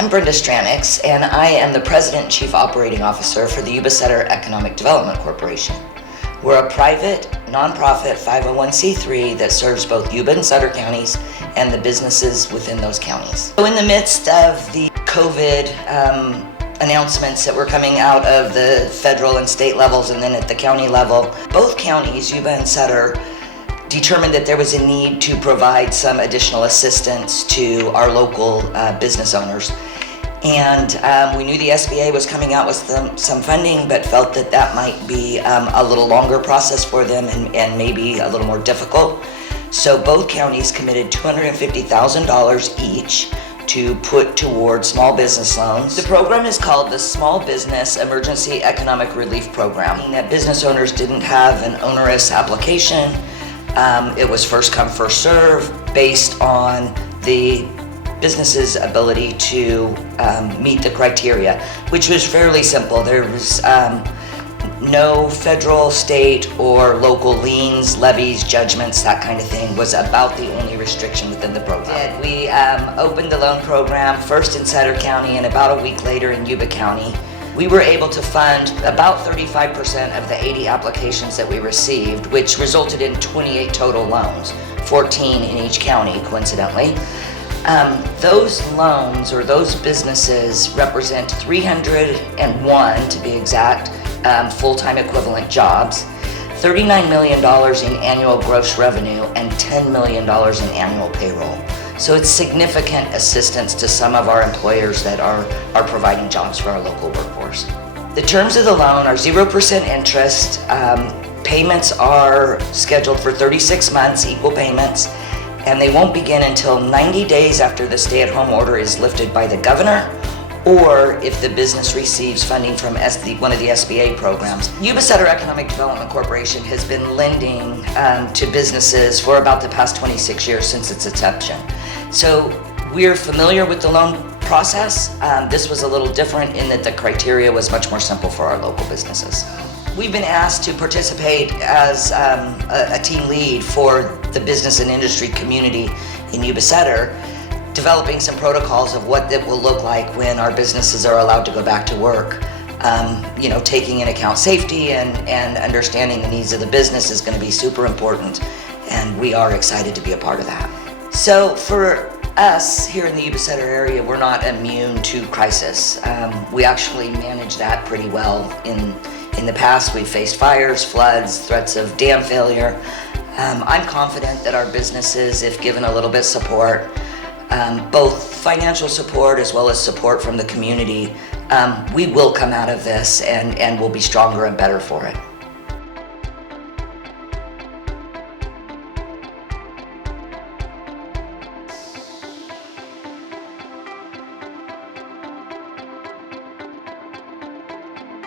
I'm Brenda Stranix, and I am the President and Chief Operating Officer for the Yuba Sutter Economic Development Corporation. We're a private, nonprofit 501c3 that serves both Yuba and Sutter counties and the businesses within those counties. So in the midst of the COVID announcements that were coming out of the federal and state levels and then at the county level, both counties, Yuba and Sutter, determined that there was a need to provide some additional assistance to our local business owners. And we knew the SBA was coming out with some funding, but felt that that might be a little longer process for them and maybe a little more difficult. So both counties committed $250,000 each to put toward small business loans. The program is called the Small Business Emergency Economic Relief Program, meaning that business owners didn't have an onerous application. It was first come, first serve based on the business's ability to meet the criteria, which was fairly simple. There was no federal, state, or local liens, levies, judgments, that kind of thing was about the only restriction within the program. We opened the loan program first in Sutter County and about a week later in Yuba County. We were able to fund about 35% of the 80 applications that we received, which resulted in 28 total loans, 14 in each county, coincidentally. Those loans or those businesses represent 301, to be exact, full-time equivalent jobs, $39 million in annual gross revenue, and $10 million in annual payroll. So it's significant assistance to some of our employers that are providing jobs for our local workforce. The terms of the loan are 0% interest. Payments are scheduled for 36 months, equal payments, and they won't begin until 90 days after the stay-at-home order is lifted by the governor, or if the business receives funding from one of the SBA programs. Yuba Sutter Economic Development Corporation has been lending to businesses for about the past 26 years since its inception. So we're familiar with the loan process. This was a little different in that the criteria was much more simple for our local businesses. We've been asked to participate as a team lead for the business and industry community in Yuba Sutter, developing some protocols of what it will look like when our businesses are allowed to go back to work. Taking into account safety and understanding the needs of the business is going to be super important, and we are excited to be a part of that. So for us here in the Yuba Sutter area, we're not immune to crisis. We actually manage that pretty well. In the past, we've faced fires, floods, threats of dam failure. I'm confident that our businesses, if given a little bit of support, both financial support as well as support from the community, we will come out of this and we'll be stronger and better for it.